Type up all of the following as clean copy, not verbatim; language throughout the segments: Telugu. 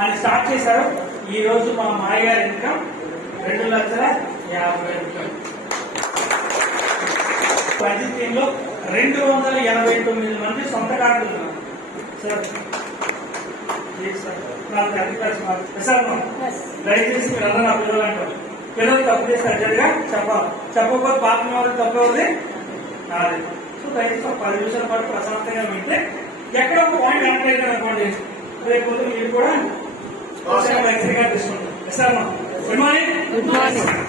అని స్టార్ట్ చేశారు. ఈ రోజు మా మాయ గారి ఇన్కమ్ 2,50,000. రంజిత్ టీమ్ లో 289 మంది సొంత కార్డులు ఉన్నారు సార్. దయచేసి మీరు అందరూ నా పిల్లలు అంటారు. పిల్లలు తప్పు చేస్తే అర్జెంట్గా చెప్పాలి. చెప్పకపోతే పాపం వాళ్ళకి తప్పు అవుతుంది కాదు. సో దయచేసి ఒక 10 నిమిషాల పాటు ప్రశాంతంగా వింటే ఎక్కడ ఒక పాయింట్ కనెక్ట్ అనుకోండి, రేపు మీరు కూడా తీసుకుంటారు. Good morning.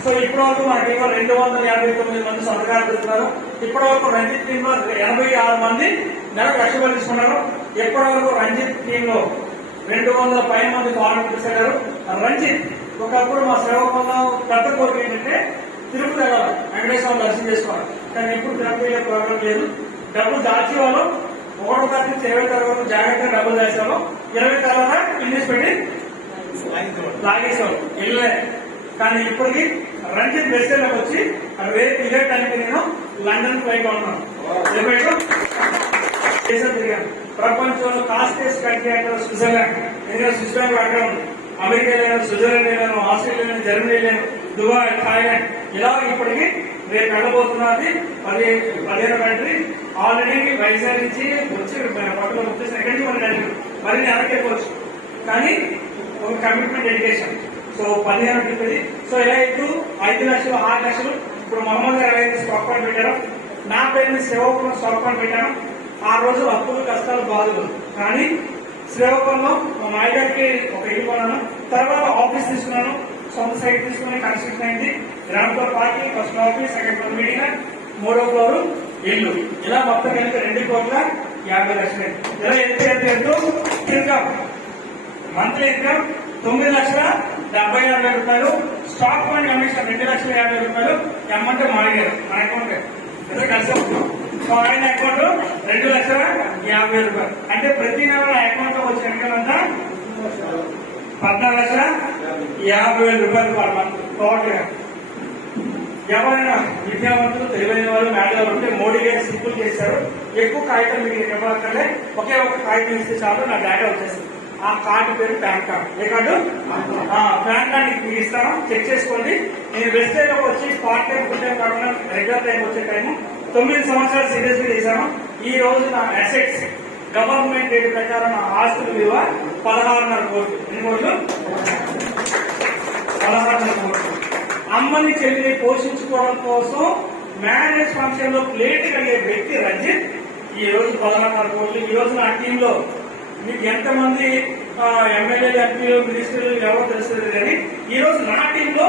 సో ఇప్పటి వరకు మా టీంలో 259 మంది సొంత కార్డులు ఇస్తున్నారు. ఇప్పటి వరకు రంజిత్ టీంలో 86 మంది నెలకు లక్షలు తీసుకున్నారు. ఇప్పటి వరకు రంజిత్ టీంలో 200 పైన మంది ఫారెన్ తీసుకెళ్లారు. రంజిత్ ఒకప్పుడు మా సేవకుల్లో పెద్ద కోరిక ఏంటంటే తిరుపతి వెళ్ళాలి, వెంకటేశ్వరం దర్శనం చేసుకోవాలి. కానీ ఇప్పుడు తిరుపతి ప్రోగ్రాం లేదు. డబ్బులు దాచి వాళ్ళు 1వ తారీఖు నుంచి 20వ తారీఖు వరకు జాగ్రత్తగా డబ్బులు దాచాము. 20 తర్వాత ఇంగ్లీష్ పెట్టి లాగేసాం వెళ్ళలే. కానీ ఇప్పటికి రంజిత్ వెస్టర్లోకి వచ్చి రేపు ఇదే టైంకి నేను లండన్ ఫ్లైట్ ఉన్నాను. తిరిగాను. ప్రపంచంలో కాస్టెస్ట్ కంట్రీ అంటే స్విట్జర్లాండ్. ఎందుకంటే స్విట్జర్లాండ్ అక్కడ ఉంది. అమెరికా వెళ్ళాను, స్విట్జర్లాండ్ వెళ్ళాను, ఆస్ట్రేలియా వెళ్ళాను, జర్మనీ వెళ్ళాను, దుబాయ్, థాయిలాండ్. ఇలా ఇప్పటికి రేపు వెళ్ళబోతున్నది 15 కంట్రీ. ఆల్రెడీ వైజాగ్ నుంచి వచ్చి పక్కన వచ్చేసి ఎక్కడి నుంచి మనం మరి నేను వెనక్కిపోవచ్చు. కానీ ఒక కమిట్మెంట్ డెడికేషన్. సో 15 ఉంటుంది. సో ఎలా ఇప్పుడు 5 లక్షలు 6 లక్షలు ఇప్పుడు మొహమ్మద్ గారు ఎవరైతే స్టాక్ పాయింట్ పెట్టారో నా పేరుని సేవకులను స్టాక్ పాయింట్ పెట్టాను. ఆ రోజు అప్పులు కష్టాలు బాధలు. కానీ శ్రీకాకుళంలో మా నాయగారికి ఒక ఇల్లు కొన్నాను. తర్వాత ఆఫీస్ తీసుకున్నాను. సొంత సైట్ తీసుకుని కన్స్ట్రక్షన్ అయింది. గ్రామంతో party first office, second floor meeting, 3వ ఫ్లోర్ ఇల్లు. ఇలా మొత్తం కలిపి 2,50,00,000. ఇలా ఎంత income monthly income 9,70,000 stock point commission 2,50,000. ఎమ్మంటే మాడిగారు నా అకౌంట్ కలిసి. సో ఆయన అకౌంట్ 2,50,000. అంటే ప్రతి నెల నా అకౌంట్ లో వచ్చే ఇన్కమ్ అంతా 14,50,000 పర్ మంత్ టోటల్ గా. ఎవరైనా విద్యావంతులు తెలివైన వాళ్ళు మేడలు ఉంటే మోడీ గారు సింపుల్ చేశారు. ఎక్కువ కాగితం మీకు ఇవ్వక్కర్లే, ఒకే ఒక కాగితం ఇస్తే చాలు నా డేటా వచ్చేస్తుంది. ఆ కార్డు పేరు పాన్ కార్డు. ఏ కార్డు? పాన్ కార్డు మీకు ఇస్తాను, చెక్ చేసుకోండి. నేను వెస్టేజ్ లోకి వచ్చి పార్ట్ టైం ఫుల్ టైం కాకుండా రెగ్యులర్ టైం వచ్చే టైం 9 సంవత్సరాలు సీరియస్గా చేశాను. ఈ రోజు నా అసెట్స్ గవర్నమెంట్ రేట్ ప్రకారం నా ఆస్తుల విలువ 16,5 కోట్లు. ఎన్ని కోట్లు? 16,5 కోట్లు. అమ్మని చెల్లిని పోషించుకోవడం కోసం మ్యారేజ్ ఫంక్షన్ లో ప్లేట్ కలిగే వ్యక్తి రంజిత్. ఈ రోజు 16,5 కోట్లు. ఈ రోజు నా టీంలో మీకు ఎంతమంది ఎమ్మెల్యేలు, ఎంపీలు, మినిస్టర్లు ఎవరో తెలుస్తుంది. కానీ ఈ రోజు నా టీంలో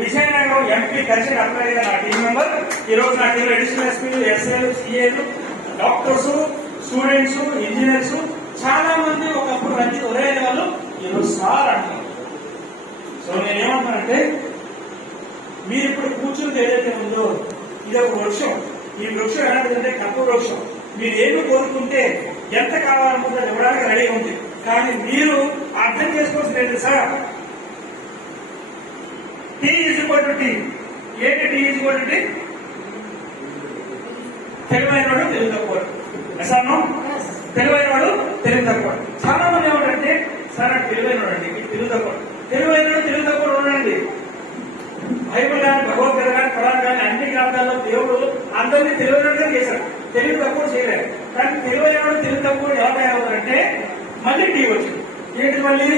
విజయనగరం ఎంపీ కలిసి అప్లై నా టీం మెంబర్. ఈ రోజు నా టీంలో అడిషనల్ ఎస్పీలు, ఎస్ఐలు, సిఏలు, డాక్టర్స్, స్టూడెంట్స్, ఇంజనీర్స్ చాలా మంది ఒకప్పుడు రంజిత్ ఒరే వాళ్ళు ఈరోజు సార్ అంటున్నారు. సో నేనేమంటానంటే మీరు ఇప్పుడు కూర్చుని ఏదైతే ఉందో ఇది ఒక వృక్షం. ఈ వృక్షం ఎలాంటిదంటే కప్పు వృక్షం. మీరు ఏమి కోరుకుంటే ఎంత కావాలనుకుంటే ఇవ్వడానికి రెడీ ఉంది. కానీ మీరు అర్థం చేసుకోవాల్సింది ఏంటి sir? T is equal to T. ఏంటి T is equal to T? తెలివైన వాడు తెలివి తక్కువ. తెలివైన వాడు తెలివి తక్కువ. చాలా మంది ఏమంటే సార్ నాకు తెలివైన వాడు అండి, తెలివి తక్కువ. తెలివైన వాడు తెలివి తక్కువ ఉండండి. బైబుల్ కానీ భగవద్గీత కానీ ఖురాన్ కానీ అన్ని గ్రంథాల్లో దేవుడు అందరినీ తెలివైనట్టుగా చేశారు, తెలివి తక్కువ చేయలేదు. కానీ తెలివైన వాడు తెలివి తక్కువ ఎలా తయారవుతారంటే మళ్ళీ టీ వచ్చింది. ఏంటి మళ్ళీ?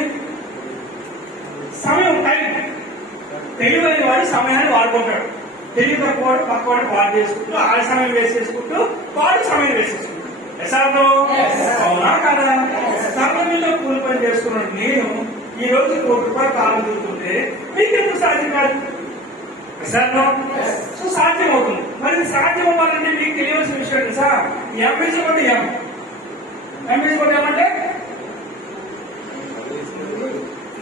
సమయం, టైం. తెలివైన వాడు సమయాన్ని వాడుకుంటాడు. తెలివి తక్కువ వాడు పక్కవాడు వాడు చేసుకుంటూ ఆడి సమయం వేస్ట్ చేసుకుంటూ వాడు సమయం వేస్ట్ చేసుకుంటాడు. అవునా కదా? సమయంలో కూలి పని చేసుకున్నాడు. నేను ఈ రోజు ₹1 కాలు తిరుగుతుంటే మీకు ఎప్పుడు సాధ్యం కాదు? సో సాధ్యం అవుతుంది. మరి సాధ్యం అవ్వాలంటే మీకు తెలియవలసిన విషయం ఏంటి సార్? ఎంపీసీ కొట్టి ఎంపీసీ కొట్టి ఏమంటే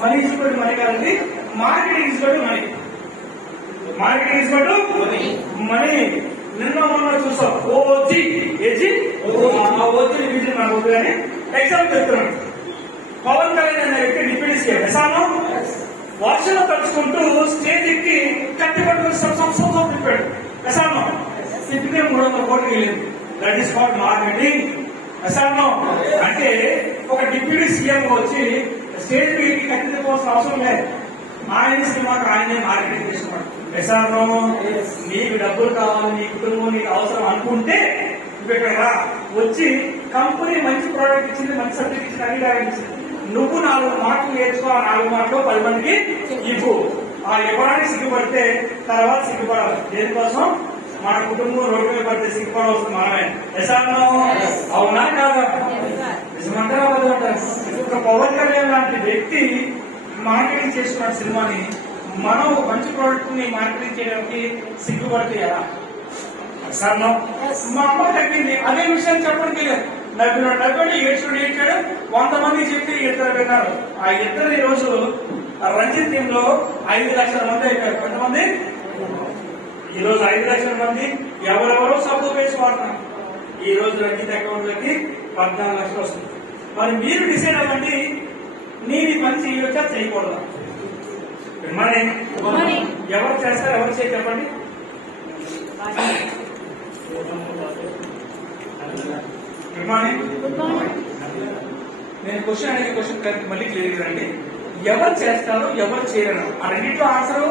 మనీ ఈజ్వల్ మనీ కాదండి, marketing equal money. Marketing equal money. నిన్న మొన్న చూసాం ఓజీ డివిజన్ నాకు వద్దు కానీ ఎగ్జామ్ చెప్తున్నాడు. పవన్ కళ్యాణ్ అనే వ్యక్తి డిప్యూటీ సీఎం. ఎసాను వర్షంలో తడుచుకుంటూ స్టేజ్ ఎక్కి కత్తి పట్టుకుని తిప్పాడు. ఎసాను తిప్పితే 300 కోట్లు వెళ్ళింది. That is called marketing. ఎసాను అంటే ఒక డిప్యూటీ సీఎం వచ్చి స్టేజ్ ఎక్కి కత్తిపోవాల్సిన అవసరం లేదు. ఆయన సినిమాకి ఆయనే మార్కెటింగ్ చేసుకున్నాడు. ఎసానో నీకు డబ్బులు కావాలి, నీ కుటుంబం నీకు అవసరం అనుకుంటే ఇక్కడ వచ్చి కంపెనీ మంచి ప్రోడక్ట్ ఇచ్చింది, మంచి సబ్జెక్ట్ ఇచ్చింది, అంగీకారం ఇచ్చింది. నువ్వు 4 మాటలు నేర్చుకో, ఆ 4 మాటలు 10 మందికి ఇవ్వు. ఆ ఇవ్వడానికి సిగ్గుపడితే తర్వాత సిగ్గుపడాలి. దేనికోసం? మన కుటుంబం రోడ్డు మీద పడితే సిగ్గుపడవలసింది మనమే. ఎసానో అవునా కాదా? నిజమంటారా వద్దంటారు? ఒక పవన్ కళ్యాణ్ లాంటి వ్యక్తి మార్కెటింగ్ చేస్తున్నాడు సినిమాని. మనం ఒక మంచి ప్రోడక్ట్ ని మార్కెటింగ్ చేయడానికి సిగ్గుపడితే ఎలా? ఎసానో మా అమ్మ తగ్గింది, అదే విషయాన్ని చెప్పడానికి లేదు. నవ్వాడు, ఏడ్చాడు. 100 మంది చెప్తే 2 విన్నారు. ఆ 2 ఈ రోజు రంజిత్ టీమ్ లో 5 లక్షల మంది అయిపోయారు. కొంతమంది ఈ రోజు 5 లక్షల మంది ఎవరెవరో సబ్బు వేసి వాడుతున్నారు. ఈ రోజు రంజిత్ అకౌంట్ లకి 14 లక్షలు వస్తుంది. మరి మీరు డిసైడ్ అవ్వండి, నేను ఈ పని చేయవచ్చా చేయకూడదా? మరి ఎవరు చేస్తారు, ఎవరు చేయ చెప్పండి. Good morning. నేను క్వశ్చన్ అడిగే క్వశ్చన్ మళ్ళీ క్లియర్ రండి. ఎవరు చేస్తారు, ఎవరు చేయరు? ఆ రెండింటిలో ఆన్సర్